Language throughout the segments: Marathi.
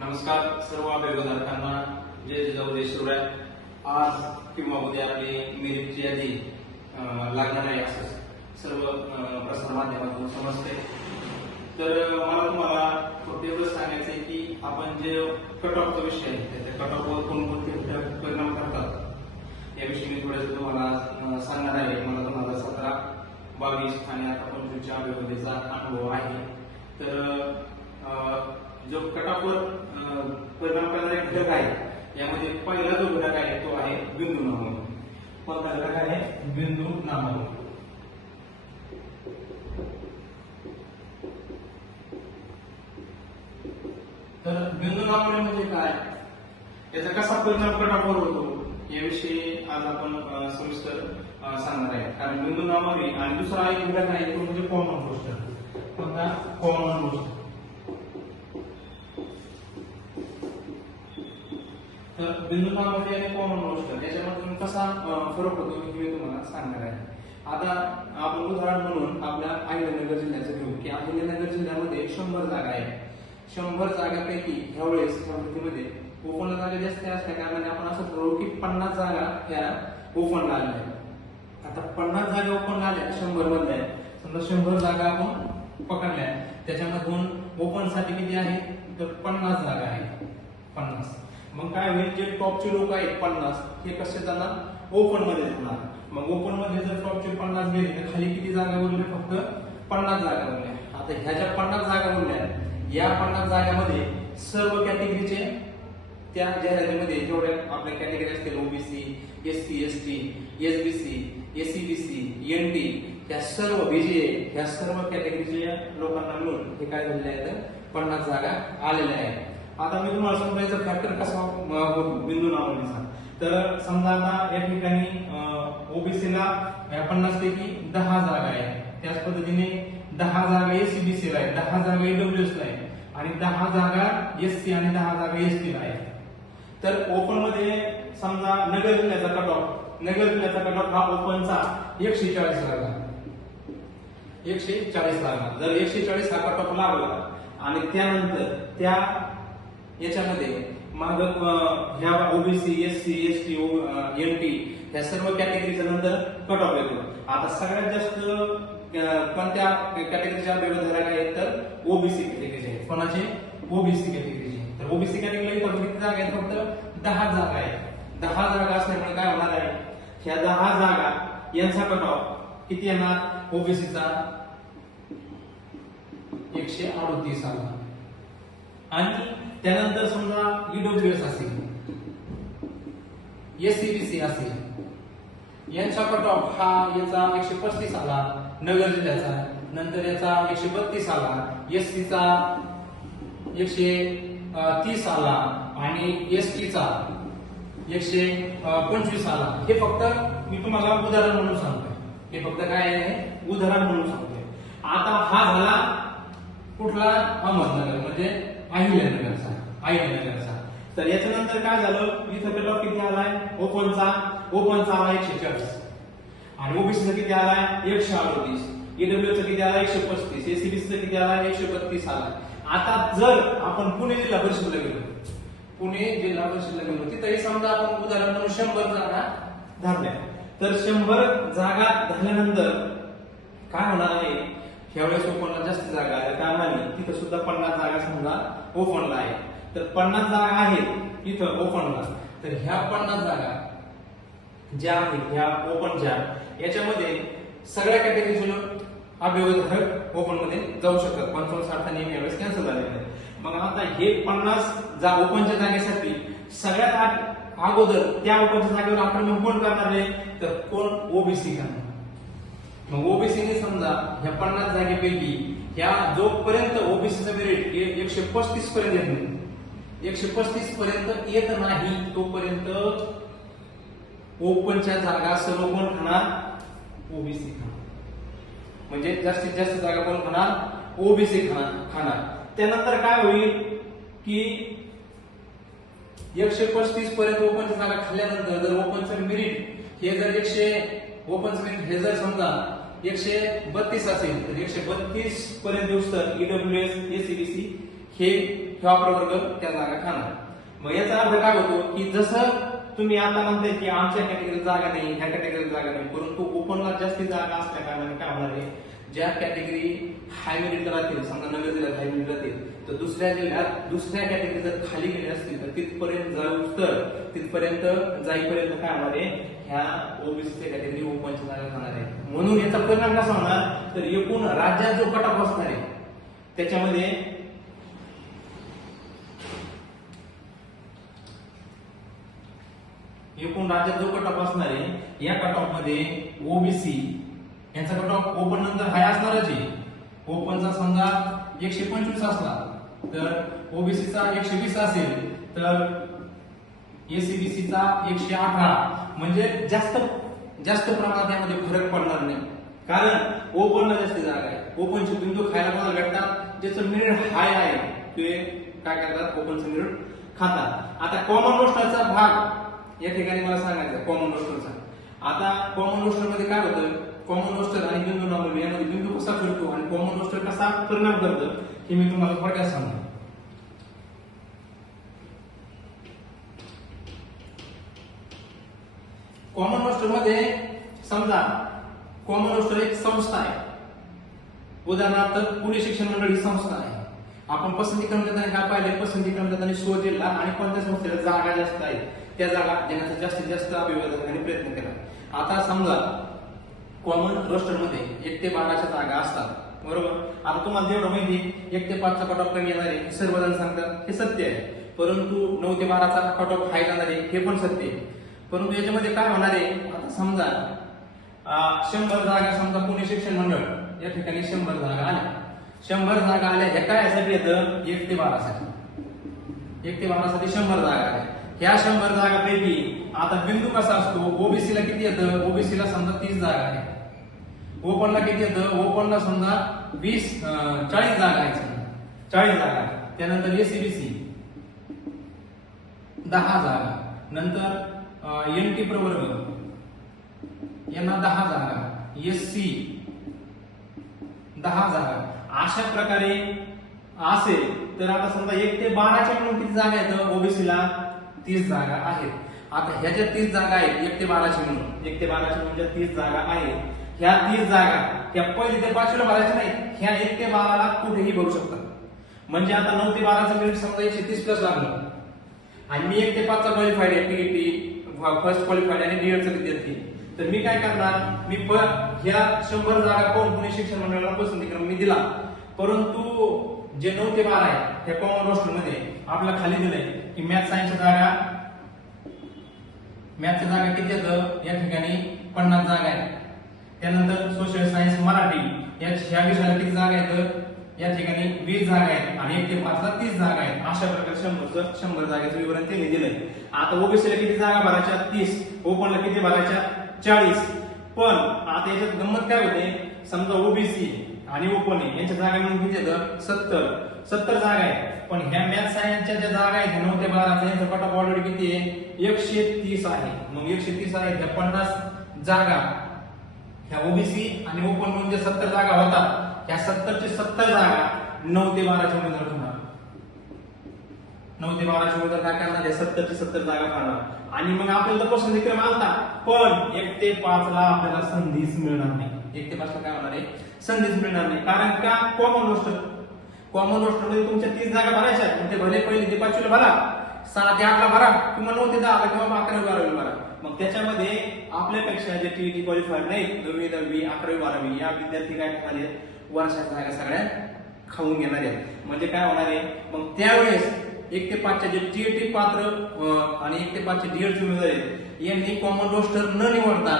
नमस्कार सर्व अभिभावकांना जय जिजाऊ शिवराय. आज किंवा उद्या आपली मेरिटची यादी लागणार आहे असं सर्व प्रसार माध्यमातून समजते. तर मला तुम्हाला फक्त एवढंच सांगायचं आहे की आपण जे कट ऑफचा विषय आहे त्या कट ऑफवर कोणकोणते घटक परिणाम करतात याविषयी मी थोडंसं तुम्हाला सांगणार आहे. मला तुम्हाला 17, 22 आणि आता 25च्या अभिवृद्धीचा अनुभव आहे. तर जो कटाफवर परिणाम करणारे घटक आहे यामध्ये पहिला जो घटक आहे तो आहे बिंदू नामावली. कोणता घटक आहे? बिंदू नामावली. तर बिंदू नामावली म्हणजे काय, याचा कसा परिणाम कटाफवर होतो याविषयी आज आपण सविस्तर सांगणार आहे. कारण बिंदू नामावली आणि दुसरा एक घटक आहे तो म्हणजे कॉमन रोस्टर. कोणता? Common roster. तर बिंदू नामावली आणि कॉमन रोस्टर याच्यामध्ये कसा फरक होतो हे मी तुम्हाला सांगणार आहे. आता आपण उदाहरण म्हणून आपल्या अहिल्यानगर जिल्ह्याचं घेऊ की अहिल्यानगर जिल्ह्यामध्ये 100 जागा आहे. 100 जागांपैकी ह्यावेळेस मध्ये ओपन जागा जास्त असल्या कारणाने आपण असं ठरवू की 50 जागा ह्या ओपनला आल्या आहेत. आता 50 जागा ओपनला आल्या 100 मधल्या, समजा 100 जागा आपण पकडल्या, त्याच्यामधून ओपन साठी किती आहे तर 50 जागा आहेत. 50. मग काय होईल, जे टॉपचे लोक आहेत 50 हे कसे जाणार ओपन मध्ये जाणार. मग ओपन मध्ये जर टॉपचे 50 गेले तर खाली किती जागा उरल्या? फक्त 50 जागा उरल्या. आता ह्या ज्या 50 जागा उरल्या या 50 जागांमध्ये सर्व कॅटेगरीचे त्या जाहिरातीमध्ये जेवढ्या आपल्या कॅटेगरी असतील ओबीसी, एससी, एसटी, एसबीसी, एसीबीसी, एनटी या सर्व बीजीए या सर्व कॅटेगरीच्या लोकांना मिळून हे काय झालेलं आहे तर 50 जागा आलेल्या आहेत. आता मी तुम्हाला समजायचं फॅक्टर कसा होतो बिंदू नामावलीचा. तर समजा आता या ठिकाणी ओबीसीला 50 पैकी 10 जागा आहे. त्याच पद्धतीने 10 जागा एसीबीसी ला आहे, 10 जागा ईडब्ल्यूएस ला आहे आणि 10 जागा एससी आणि 10 जागा एसटी ला आहे. तर ओपन मध्ये समजा नगर जिल्ह्याचा कट ऑफ, नगर जिल्ह्याचा कट ऑफ हा ओपनचा 140 लागला. 140 लागला. जर 140 हा कट ऑफ लागला आणि त्यानंतर त्या याच्यामध्ये मग ह्या ओबीसी, एससी, एसटी, एनटी या सर्व कॅटेगरीच्या नंतर कट ऑफ येतो. आता सगळ्यात जास्त कोणत्या कॅटेगरीच्या बेरोजगार आहेत तर ओबीसी कॅटेगरीचे आहेत. कोणाचे? ओबीसी कॅटेगरीचे. तर ओबीसी कॅटेगरी किती जागा आहेत? फक्त 10 जागा आहेत. 10 जागा असल्यामुळे काय होणार आहे, ह्या 10 जागा यांचा कट ऑफ किती येणार ओबीसीचा 138 आला. आणि त्यानंतर समजा ईडब्ल्यूएस असेल, एससीबीसी असेल, यांचा कट ऑफ हा याचा 135 आला नगर जिल्ह्याचा, नंतर याचा 132 आला, एसटीचा 130 आला आणि एसटीचा 125 आला. हे फक्त मी तुम्हाला उदाहरण म्हणून सांगतोय. हे फक्त काय आहे, उदाहरण म्हणून सांगतोय. आता हा झाला कुठला? अहमदनगर म्हणजे अहिल्यानगरचा. तर याच्यानंतर काय झालं, इथं कट ऑफ किती आलाय ओपनचा आला 140 आणि ओबीसीचा किती आलाय 138, ईडब्ल्यूचा किती आला 135, एसीबीसीचा किती आला 132 आला. आता जर आपण पुणे जिल्हा परिषदेला गेलो तिथेही समजा आपण उदाहरण म्हणून 100 जागा धरल्या. तर 100 जागा धरल्यानंतर काय होणार आहे, ह्यावेळेस ओपनला जास्त जागा आहे कारणाने तिथं सुद्धा 50 जागा समजा ओपनला आहे. तर 50 जागा आहेत इथं ओपनला. तर ह्या 50 जागा ज्या आहेत ह्या ओपनच्या याच्यामध्ये सगळ्या कॅटेगरीचे लोक अभिभावक ओपन मध्ये जाऊ शकतात. 55-60 नियम यावेळेस कॅन्सल झालेले आहेत. मग आता हे 50 ओपनच्या जागेसाठी सगळ्यात अगोदर त्या ओपनच्या जागेवर आक्रमण कोण करणार आहे तर कोण? ओबीसी करणार. मग ओबीसीने समजा ह्या 50 जागेपैकी ह्या जोपर्यंत ओबीसीचं मेरिट 135 पर्यंत येत नाही, 135 पर्यंत येत नाही तोपर्यंत ओपनच्या जागा सर्व कोण खाणार? ओबीसी खाणार. म्हणजे जास्तीत जास्त जागा कोण खाणार? ओबीसी खाणार. त्यानंतर काय होईल की 135 पर्यंत ओपनच्या जागा खाल्ल्यानंतर जर ओपनचं मेरिट हे जर ओपनचं मेरिट हे जर समजा 132 असेल तर 132 पर्यंत येऊस तर ईडब्ल्यूएस, एसीबीसी हे ह्या प्रवर्ग त्या जागा खाणार. मग याचा अर्थ काय होतो की जसं तुम्ही आता म्हणताय की आमच्या कॅटेगरीला जागा नाही, ह्या कॅटेगरीला जागा नाही, परंतु ओपनला जास्ती जागा असल्या कारणाने काय होणार आहे, ज्या कॅटेगरी हाय मेरिटला राहतील, समजा नगर जिल्ह्यात हाय मेरिट राहतील, तर दुसऱ्या जिल्ह्यात दुसऱ्या कॅटेगरी जर खाली गेले असतील तर तिथपर्यंत तिथपर्यंत जाईपर्यंत काय होणार आहे, ह्या ओबीसी कॅटेगरी ओपनच्या जागा जाणार आहे. म्हणून याचा परिणाम कसा होणार, तर एकूण राज्यात जो कट ऑफ असणार आहे त्याच्यामध्ये एकूण राज्यात जो कट ऑफ असणार आहे या कट ऑफ मध्ये ओबीसी यांचा कट ऑफ ओपन नंतर हाय असणारच आहे. ओपनचा समजा 125 असला तर ओबीसीचा 120 असेल तर एसीबीसीचा 118, म्हणजे जास्त प्रमाणात यामध्ये फरक पडणार नाही, कारण ओपनला जास्त जागा आहे. ओपनचे बिंदू खायला कोणाला भेटतात, ज्याचं मेरिट हाय आहे ते काय करतात, ओपनचं मेरिट खातात. आता कॉमन रोस्टरचा भाग या ठिकाणी मला सांगायचं कॉमन रोस्टरचा. आता कॉमन रोस्टर मध्ये काय होतं, कॉमन रोस्टर आणि बिंदू नॉमिनल यामध्ये बिंदू कसा फिरतो आणि कॉमन रोस्टर कसा परिणाम करतं हे मी तुम्हाला थोडक्यात सांगतो. कॉमन रोस्टर मध्ये समजा कॉमन रोस्टर एक संस्था आहे, उदाहरणार्थ पुणे शिक्षण मंडळ ही संस्था आहे. आपण पसंती क्रम देताना काय पाहिले, पसंती क्रम देताना शोध जिल्हा आणि कोणत्या संस्थेला जागा जास्त आहे त्या जागा देण्याचा जास्तीत जास्त अभिवादन प्रयत्न केला. आता समजा कॉमन रोस्टर मध्ये 1 ते 12च्या जागा असतात, बरोबर. आता तुम्हाला जेवढं माहिती 1 ते 5चा कट ऑफ कमी येणार आहे हे सर्वजण सांगतात, हे सत्य आहे. परंतु 9 ते 12चा कट ऑफ हाय जाणार आहे हे पण सत्य आहे. परंतु याच्यामध्ये काय होणार आहे, आता समजा 100 जागा समजा पुणे शिक्षण मंडळ या ठिकाणी 100 जागा आल्या, 100 जागा आल्या ह्या काय साठी येतं, 1 ते 12साठी. 1 ते 12साठी 100 जागा आल्या. ह्या 100 जागापैकी आता बिंदू कसा असतो, ओबीसीला किती येतं, ओबीसीला समजा 30 जागा आहे, ओपनला किती येतं, ओपनला समजा 40 जागा आहेत, 40 जागा. त्यानंतर एसीबीसी 10 जागा, नंतर एनटी प्रवर्ग यांना 10 जागा, एससी 10 जागा. अशा प्रकारे असेल तर आता समजा 1 ते 12च्या म्हणून किती जागा आहेत, ओबीसीला 30 जागा आहेत. आता ह्या ज्या 30 जागा आहेत 1 ते 12ची म्हणून 1 ते 12ची म्हणजे 30 जागा आहेत, ह्या 30 जागा त्या पहिली ते 5वीला भरायच्या नाही, ह्या 1 ते 12ला कुठेही भरू शकतात. म्हणजे आता 9 ते 12चं मेरिट समजा 130 प्लस लागलं आणि मी 1 ते 5चा क्वालिफाईड आहे, टीईटी फर्स्ट क्वालिफाईड आणि डीएडचा विद्यार्थी, तर मी काय करणार, मी ह्या 100 जागा कोण पुणे शिक्षण मंडळाला पसंती क्रम मी दिला. परंतु जे 9 ते 12 आहे त्या कॉमन रोस्टर मध्ये आपल्याला खाली दिलंय की मॅथ सायन्सच्या जागा किती येतं, या ठिकाणी 50 जागा आहेत. त्यानंतर सोशल सायन्स मराठी ह्या विषयाला किती जागा आहेत, या ठिकाणी 20 जागा आहेत आणि 1 ते 5ला 30 जागा आहेत. अशा प्रकारे 100 जागेचं विवरण त्यांनी दिलंय. आता ओबीसीला किती जागा भरायच्या, 30, ओपनला किती भरायच्या, 40. पण आता याच्यात गंमत काय होते, समजा ओबीसी आणि ओपन यांच्या जागा म्हणून किती येतं, 70 जागा आहेत. पण ह्या मॅथ सायन्सच्या ज्या जागा आहेत 9 ते 12चा यांचा कट ऑफ ऑलरेडी किती आहे, 130 आहे. मग 130 आहे, ह्या 50 जागा ह्या ओबीसी आणि ओपन म्हणून जे 70 जागा होतात, ह्या 70चे 70 जागा 9 ते 12च्या मध्ये होणार. 9 ते 12च्या मध्ये काय करणार, हे 70चे 70 जागा पाडणार. आणि मग आपल्याला पसंती क्रम आलता, पण 1 ते 5ला आपल्याला संधीच मिळणार नाही. 1 ते 5ला काय होणार आहे, संधीच मिळणार नाही. कारण का, कॉमन रोस्टर मध्ये तुमच्या 30 जागा भरायच्या आहेत, म्हणजे भले पहिली ते 5वीला भरा, 6 ते 8ला भरा किंवा 9 ते 10ला किंवा 11 12ला भरा. मग त्याच्यामध्ये आपल्यापेक्षा जे टीईटी क्वालिफाईड नाही 9वी 10वी 11वी 12वी या विद्यार्थी काय करणार आहेत, वर्षाच्या जागा सगळ्या खाऊन घेणार आहेत. म्हणजे काय होणार आहे, मग त्यावेळेस 1 ते 5च्या जे टीईटी पात्र आणि 1 ते 5चे डीएड उमेदवार आहेत यांनी कॉमन रोस्टर न निवडता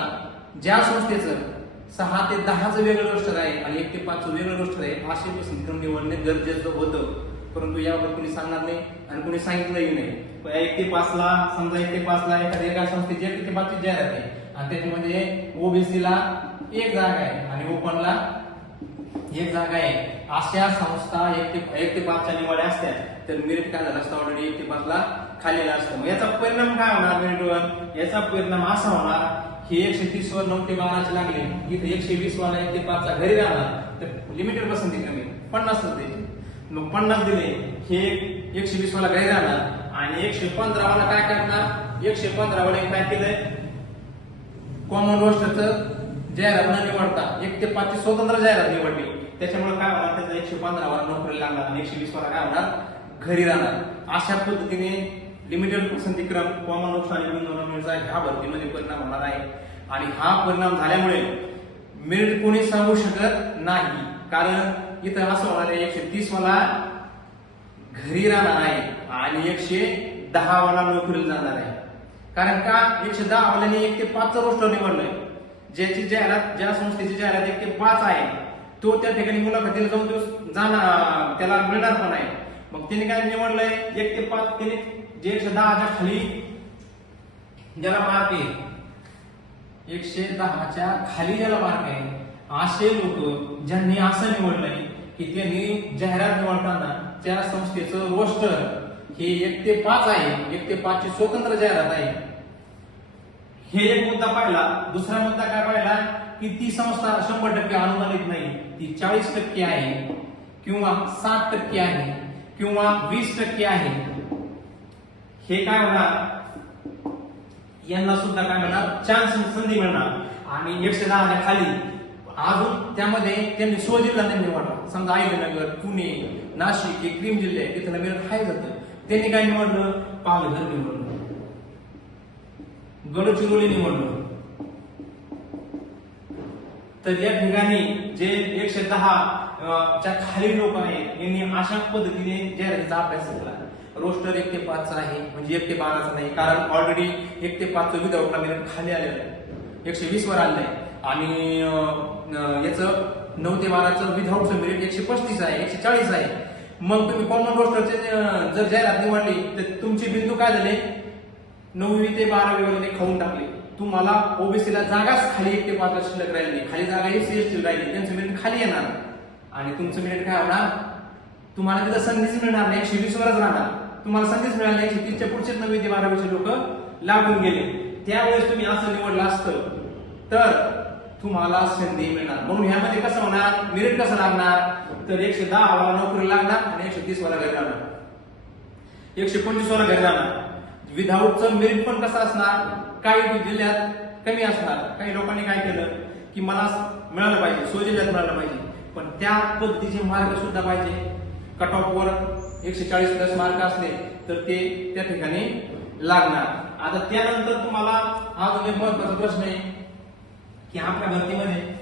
ज्या संस्थेचं 6 ते 10चं वेगळं रोस्टर आहे आणि 1 ते 5चं वेगळं रोस्टर आहे असे पसंती क्रम निवडणे गरजेचं होतं. परंतु यावर कोणी सांगणार नाही आणि कोणी सांगितलंही नाही. 1 ते 5ला समजा 1 ते 5ला एका संस्थेची 1 ते 5ची जाहिरात आहे आणि त्याच्यामध्ये ओबीसीला 1 जागा आहे आणि ओपनला 1 जागा आहे. अशा संस्था 1 ते 5च्या निवड असत्या तर मेरिट काय झालं असतं, ऑलरेडी 1 ते 5ला खाल्लेला असतं. मग याचा परिणाम काय होणार मेरिटवर, याचा परिणाम असा होणार की 130 वर 9 ते 12चे लागले, इथे 120 वाला 1 ते 5चा घरी राहणार, तर लिमिटेड पसंती कमी 50 द्यायची. मग 50 दिले, हे 120 वाला घरी राहणार आणि 115 वाला काय करणार, 115 वाला काय केलंय, कॉमन रोस्टरचं जाहिरात न निवडता 1 ते 5 ची स्वतंत्र जाहिरात निवडली, त्याच्यामुळे काय होणार, त्याचा 115 वाला नोकरी लागणार आणि 120 वाला काय होणार, घरी राहणार. अशा पद्धतीने लिमिटेड पसंतीक्रम कॉमन रोस्टर आणि विंडो नॉमिनेटचा ह्या भरतीमध्ये परिणाम होणार आहे. आणि हा परिणाम झाल्यामुळे मेरिट कोणी सांगू शकत नाही, कारण इथं असं होणार आहे 130 वाला घरी राहणार आहे आणि 110 वाला नोकरीला जाणार आहे. कारण का 110 वाल्याने 1 ते 5 चं रोस्टर निवडलंय, ज्याची जाहिरात, ज्या संस्थेची जाहिरात 1 ते 5 आहे तो त्या ठिकाणी मुलाखतीला जाऊन जाणार, त्याला मिळणार पण आहे. मग त्याने काय निवडलंय 1 ते 5, त्याने जे 110च्या खाली ज्याला मार्क आहे, 110च्या खाली ज्याला मार्क आहे, असे लोक ज्यांनी असं निवडलंय की त्यांनी जाहिरात निवडताना त्या संस्थेचं रोस्टर हे 1 ते 5 आहे, 1 ते 5 ची स्वतंत्र जाहिरात आहे, हे एक मुद्दा पाहिला. दुसरा मुद्दा काय पाहिला की ती संस्था 100% अनुदानित नाही, ती 40% आहे किंवा 60% आहे किंवा 20% आहे. हे काय होणार, यांना सुद्धा काय मिळणार, चान्स, संधी मिळणार. आणि 110च्या खाली अजून त्यामध्ये त्यांनी स्वजिल्हा निवडला, समजा अहिल्यानगर, पुणे, नाशिक हे क्रीम जिल्हे आहेत, तिथं मेरिट हाय जातं, त्यांनी काय निवडलं, पालघर निवडलं, गडचिरोली निवडलं. तर या ठिकाणी जे 110 च्या खाली लोक आहेत यांनी अशा पद्धतीने जाहिरातीचा अभ्यास केला. रोस्टर 1 ते 5 आहे म्हणजे 1 ते 12 नाही, कारण ऑलरेडी 1 ते 5 विदाउट मेरिट खाली आलेलं आहे, 120 वर आलंय आणि याचं 9 ते 12चं विदाउटचं मेरिट 135 आहे, 140 आहे. मग तुम्ही कॉमन रोस्टरचे जर जाहिरात निवडली तर तुमचे बिंदू काय झाले, 9वी ते 12वी वगैरे खाऊन टाकले. तुम्हाला ओबीसीला जागाच खाली 1 ते 5 ला शिल्लक राहिली नाही, खाली जागा एससी राहिली, त्यांचं मेरिट खाली येणार आणि तुमचं मेरिट काय होणार, तुम्हाला तिथं संधीच मिळणार नाही, 120 वरच राहणार. तुम्हाला संधीच मिळाली 130च्या पुढचे 9वी ते 12वीचे लोक लागून गेले. त्यावेळेस तुम्ही असं निवडलं असतं तर तुम्हाला संधी मिळणार. म्हणून ह्यामध्ये कसं होणार, मेरिट कसं लागणार, तर 110 वाला नोकरी लागणार आणि 130 वाला घरी राहणार, 125 वाला घरी राहणार. विदाउटचं मेरिट पण कसं असणार, काही जिल्ह्यात कमी असणार. काही लोकांनी काय केलं की मला मिळालं पाहिजे, जिल्ह्यात मिळालं पाहिजे, पण त्या पद्धतीचे मार्क सुद्धा पाहिजे. कट ऑफ वर 140 प्लस मार्क असले तर ते त्या ठिकाणी लागणार. आता त्यानंतर तुम्हाला अजून एक महत्वाचा प्रश्न आहे की आपल्या भरतीमध्ये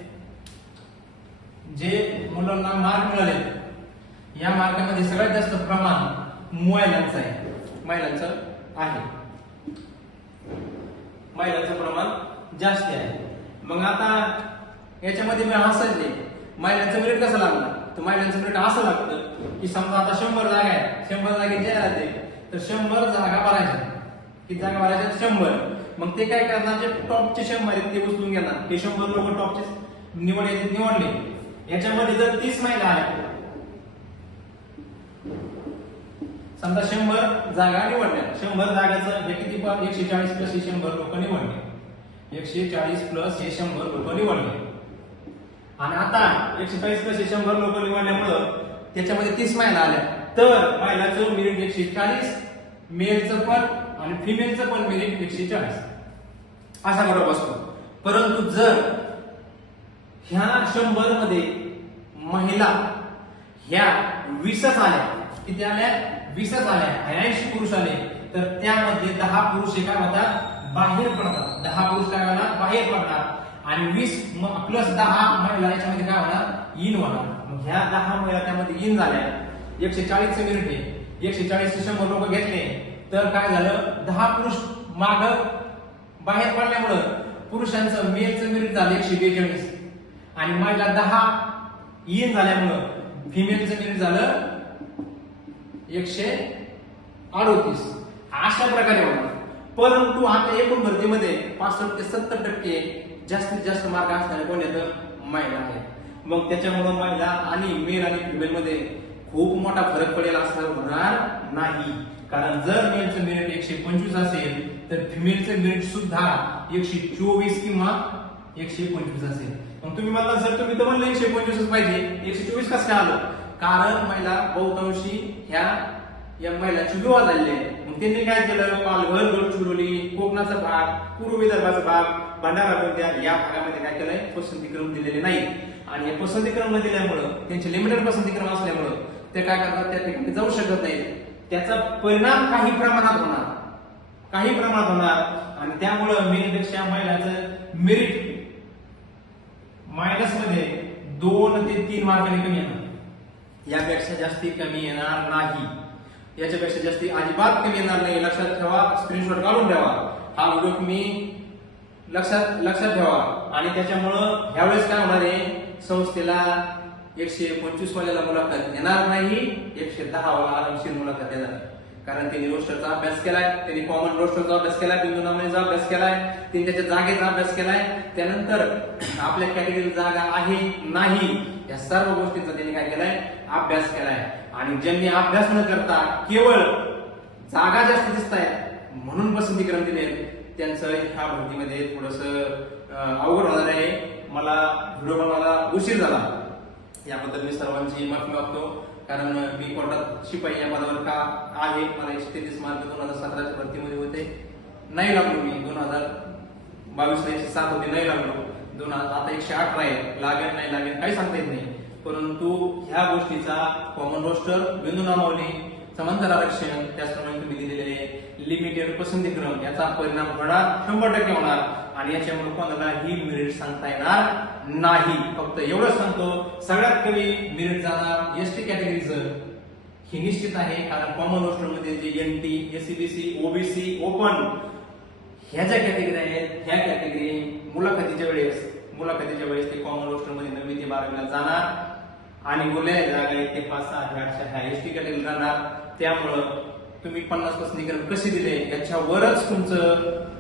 जे मुलांना मार्क मिळाले, या मार्कामध्ये सगळ्यात जास्त प्रमाण महिलांचं आहे, महिलांचं आहे, महिलांचं प्रमाण जास्त आहे. मग आता याच्यामध्ये मी हसायचे, महिलांचं मेरिट कसं लागणार, तर महिलांचं मेरिट असं लागतं की समजा आता 100 जागा आहे, 100 जागेची जाहिरात आहे, तर 100 जागा भरायच्या, किती जागा भरायच्या, 100. मग ते काय करणार, जे टॉपचे 100 आहेत ते उचलून घेणार, ते 100 लोक टॉपचे निवडले. याच्यामध्ये जर 30 महिला आहेत, समजा 100 जागा निवडल्या, 100 जागाचं हे किती, 140 प्लस 100 लोक निवडले, 140 प्लस 100 लोक निवडले. आणि आता 140 प्लस 100 लोक निवडल्यामुळं त्याच्यामध्ये 30 महिला आल्या, तर महिलाचं मेरिट 140, मेलचं पण आणि फिमेलचं पण मेरिट 140 असा बरोबर असतो. परंतु जर ह्या 100 मध्ये महिला ह्या 20च आल्या, किती आल्या, 20च आल्या, 80 पुरुष आले, तर त्यामध्ये 10 पुरुष काय होतात, बाहेर पडतात. 10 पुरुष काय होणार, बाहेर पडणार आणि 20 प्लस 10 महिला याच्यामध्ये काय होणार, इन होणार. मग ह्या 10 महिला त्यामध्ये इन झाल्या, 140 चे मेरिट आहे, 140 चे 100 लोक घेतले, तर काय झालं, 10 पुरुष माग बाहेर पडल्यामुळं पुरुषांचं मेलचं मेरिट झालं 142 आणि महिला 10 इन झाल्यामुळं फिमेलचं मेरिट झालं 138. अशा प्रकारे होणार. परंतु आता एकूण भरतीमध्ये 65 ते 70% जास्तीत जास्त मार्क असणारे कोण येतं, महिला आहेत. मग त्याच्यामुळे महिला आणि मेल आणि फिमेल मध्ये खूप मोठा फरक पडेल असं होणार नाही. कारण जर मेलचं मेरिट 125 असेल तर फिमेलचं मेरिट सुद्धा 124 किंवा 125 असेल. मग तुम्ही मला जर तुम्ही तर म्हणलं 125 पाहिजे, 124 कसं काय आलं, कारण महिला बहुतांशी ह्या या महिलांची विवाह झालेले आहे. मग त्यांनी काय केलं, पालघर, गडचिरोली, कोकणाचा भाग, पूर्व विदर्भाचा भाग, भंडारा गोंदिया या भागामध्ये काय केलंय, पसंतीक्रम दिलेले नाही. आणि हे पसंतीक्रम न दिल्यामुळं, त्यांचे लिमिटेड पसंतीक्रम असल्यामुळं ते काय करतात, त्या ठिकाणी जाऊ शकत नाहीत. त्याचा परिणाम काही प्रमाणात होणार आणि त्यामुळं मेरिटपेक्षा महिलांचं मेरिट मायनस मध्ये 2 ते 3 मार्कांनी कमी येणार. यापेक्षा जास्ती कमी येणार नाही, याच्यापेक्षा जास्ती अजिबात कमी येणार नाही. लक्षात ठेवा, स्क्रीनशॉट काढून ठेवा. हा व्हिडिओ तुम्ही लक्षात ठेवा. आणि त्याच्यामुळं ह्यावेळेस काय होणार आहे, संस्थेला 125 वाल्याला मुलाखत येणार नाही, 110 वाला आरामशीर मुलाखत येणार. कारण त्यांनी रोस्टरचा अभ्यास केलाय, त्यांनी कॉमन रोस्टरचा अभ्यास केलाय, बिंदू नामावलीचा अभ्यास केलाय, त्यांनी त्याच्या जागेचा अभ्यास केलाय, त्यानंतर आपल्या कॅटेगरीला जागा आहे नाही या सर्व गोष्टींचा त्यांनी काय केलाय, अभ्यास केलाय. आणि ज्यांनी अभ्यास न करता केवळ जागा जास्त दिसत आहेत म्हणून पसंतीक्रम दिले, त्यांचं ह्या भरतीमध्ये थोडस अवघड होणार आहे. मला व्हिडिओ बनवायला उशीर झाला, याबद्दल मी सर्वांची माफी मागतो. कारण मी कोर्टात शिपाई या पदावर का आहे, मला 133 मार्क 2017च्या भरतीमध्ये होते, नाही लागलो. मी 2022ला 107 होते, नाही लागलो. आता 108 आहे, लागेल नाही लागेल काही सांगता येत नाही. परंतु ह्या गोष्टीचा कॉमन रोस्टर, बिंदू नामावली, समांतर आरक्षण, त्याचप्रमाणे तुम्ही दिलेले लिमिटेड पसंतीक्रम याचा परिणाम होणार, 100% होणार. आणि याच्यामुळे कोणालाही मेरिट सांगता येणार नाही. फक्त एवढंच सांगतो, सगळ्यात कमी मेरिट जाणार एसटी कॅटेगरीचं हे निश्चित आहे. कारण कॉमन रोस्टर मध्ये जे एनटी, एससीबीसी, ओबीसी, ओपन ह्या ज्या कॅटेगरी आहेत, ह्या कॅटेगरी मुलाखतीच्या वेळेस ते कॉमन रोस्टर मध्ये 9वी ते 12वीला जाणार. आणि बोलल्या जागा 1 ते 5, 6, 8 ह्या एसटी कॅटेगरी राहणार. त्यामुळं तुम्ही 50 पसंतीक्रम कसे दिले याच्यावरच तुमचं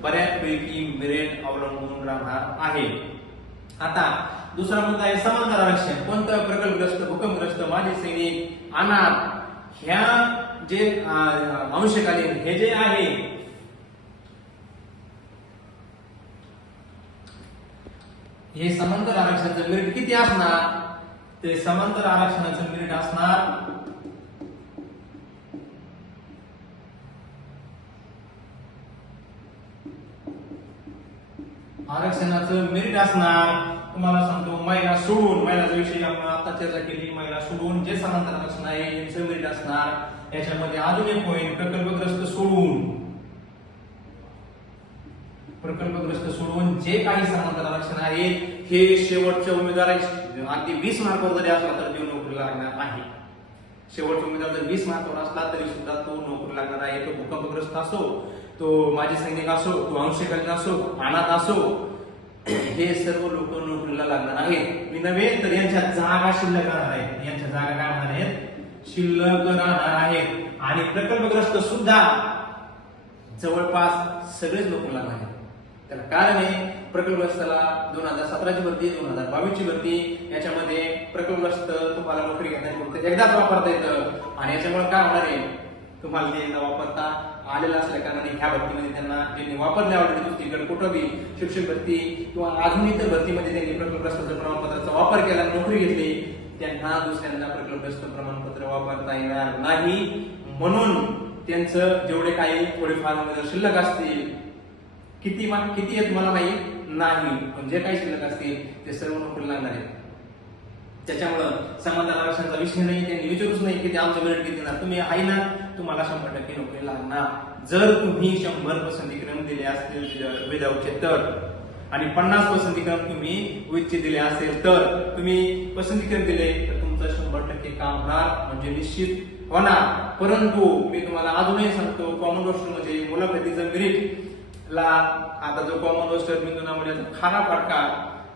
बऱ्यापैकी मेरिट अवलंबून राहणार आहे. आता दुसरा मुद्दा आहे समांतर आरक्षण. कोणतं, प्रकल्पग्रस्त, भूकंपग्रस्त, माजी सैनिक, अनाथ ह्या जे अंशकालीन हे जे आहे, हे समांतर आरक्षणाचं मेरिट किती असणार, ते समांतर आरक्षणाचं मेरिट असणार तुम्हाला सांगतो, महिलाचा विषय आपण आता चर्चा केली, महिला सोडून जे समांतर आरक्षण आहे यांचं मेरिट असणार. याच्यामध्ये अजून एक पॉईंट, प्रकल्पग्रस्त सोडून जे काही समांतर आरक्षण आहे हे शेवटच्या उमेदवार अगदी 20 मार्कावर जरी असला तर तो नोकरीला लागणार आहे. शेवटचा उमेदवार जर 20 मार्कावर असला तरी सुद्धा तो नोकरी लागणार आहे. तो भूकंपग्रस्त असो, तो माजी सैनिक असो, तो अंशकालीन असो, अनाथ असो, हे सर्व लोक नोकरीला लागणार आहेत. मी नव्हे तर यांच्या जागा शिल्लक राहणार आहेत. यांच्या जागा काय होणार आहेत, शिल्लक राहणार आहेत. आणि प्रकल्पग्रस्त सुद्धा जवळपास सगळेच नोकरी लागणार आहेत. त्याला कारण आहे, प्रकल्पग्रस्ताला 2017ची भरती, 2022ची भरती, याच्यामध्ये प्रकल्पग्रस्त तुम्हाला नोकरी घेताना फक्त एकदाच वापरता येतं. आणि याच्यामुळे काय होणार आहे, तुम्हाला ते एकदा वापरता आलेलं असल्या कारणाने ह्या भरतीमध्ये त्यांना ज्यांनी वापरले ऑलरेडी दुसरीकडे कुठं बी शिक्षक भरती किंवा अजून इतर भरतीमध्ये त्यांनी प्रकल्पग्रस्त प्रमाणपत्राचा वापर केला, नोकरी घेतली, त्यांना दुसऱ्यांदा प्रकल्पग्रस्त प्रमाणपत्र वापरता येणार नाही. म्हणून त्यांचं जेवढे काही थोडेफार उमेदवार शिल्लक असतील, किती आहेत मला माहित नाही, पण जे काही शिल्लक असतील ते सर्व नोकरी लागणार आहेत. त्याच्यामुळं समांतर आरक्षणाचा विषय नाही, त्यांनी विचारूच नाही की ते आमचं मेरिट किती देणार. तुम्ही आहे ना, तुम्हाला 100% नोकरी लागणार. जर तुम्ही 100 पसंतीक्रम दिले असतील विदाऊटचे तर, आणि 50 पसंतीक्रम तुम्ही विथचे दिले असेल तर, तुम्ही पसंतीक्रम दिले तर तुमचं 100% काम होणार, म्हणजे निश्चित होणार. परंतु मी तुम्हाला अजूनही सांगतो, कॉमन रोस्टर मध्ये मुलाखतीचं मेरिट ला आता जो कॉमन रोस्टर बिंदू नामावलीचा खाना फाटका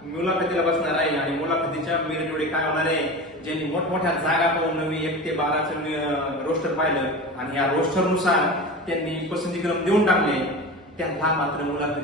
मुलाखतीला बसणार आहे. आणि मुलाखतीच्या मेरिट एवढे काय होणार आहे, ज्यांनी मोठमोठ्या जागा पाहून 1 ते 12चं रोस्टर पाहिलं आणि या रोस्टरनुसार त्यांनी पसंतीक्रम देऊन टाकले, त्यांना मात्र मुलाखती